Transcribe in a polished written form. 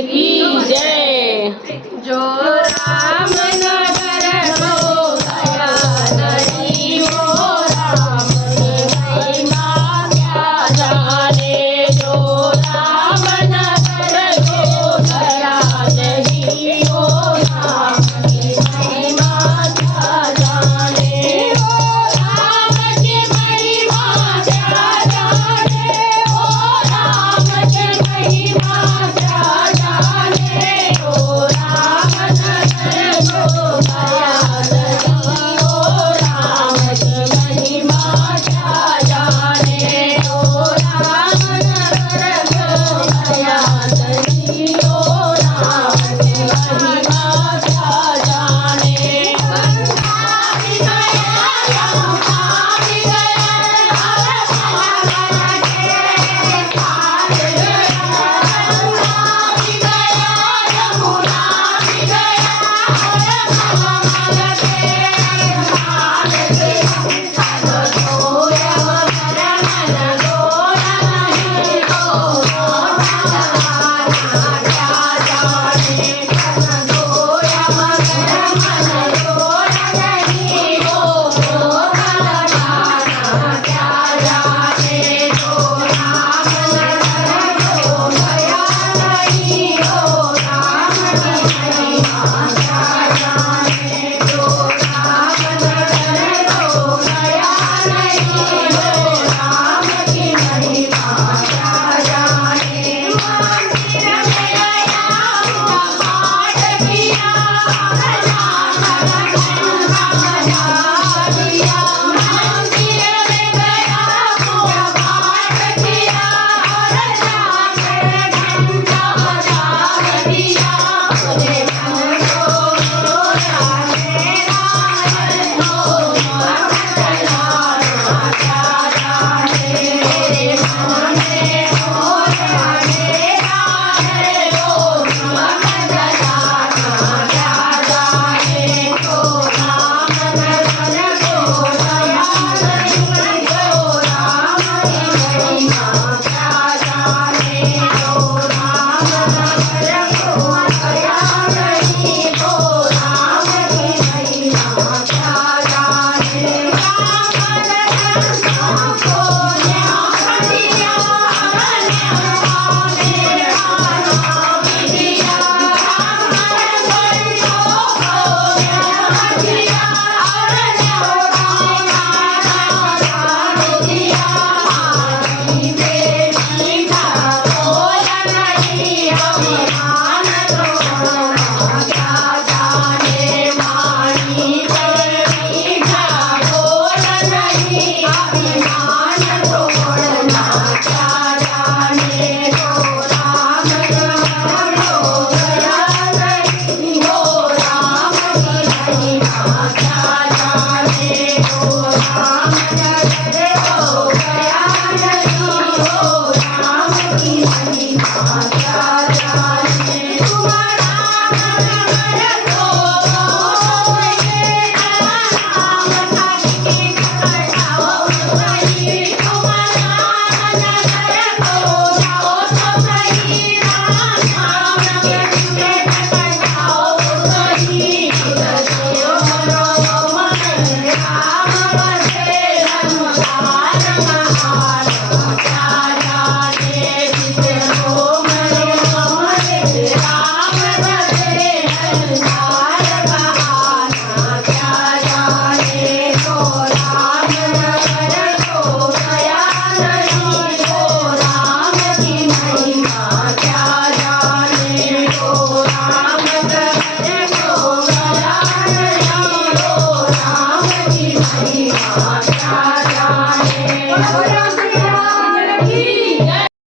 की जय। जो राम नगर हो गया नहीं, वो राम की महिमा क्या जाने। जो राम नगर हो गया नहीं, वो राम की महिमा क्या जाने। वो राम की महिमा क्या जाने, वो राम की महिमा क्या जाने। वो राम नगर हो गया नहीं, वो राम की महिमा क्या जाने। वो राम नगर हो गया नहीं, वो राम की महिमा क्या जाने। गंगा भी गया, यमुना भी गया, हर के पार गया। गंगा भी गया, यमुना भी गया, हर के पार गया। तन गोय मगर मन गोय नहीं, हो भगवाना क्या जाने। तन गोय मगर मन गोय नहीं, हो भगवाना क्या जाने। जो राम नगर हो गया नहीं, हो राम की महिमा क्या जाने। जो राम नगर हो गया नहीं, हो राम की महिमा क्या जाने। मंदिर में गया हुआ पाठ किया, जाकर गंगा बजा दिया। मंदिर में गया हुआ पाठ किया, जाकर गंगा बजा दिया। मेरे मन को मोरा मेरा हर हो, भगवाना क्या जाने। मेरे मन में मोरा मेरा हर हो, भगवाना क्या जाने। तो राम नगर हो गया नहीं, तो राम की महिमा क्या जाने। तो राम नगर हो गया नहीं, तो राम की महिमा क्या जाने। राम नगर को न्याय दिया, न्याय मेरा नाम दिया। राम नगर को न्याय दिया, न्याय नाम दिया। पानी में मीठा घोल नहीं, अभिमान तोड़ना क्या जाने। पानी में मीठा घोल नहीं, अभिमान तोड़ना क्या जाने। जो राम नगर हो गया नहीं, हो राम की महिमा क्या जाने। जो राम नगर हो गया नहीं, हो राम की महिमा क्या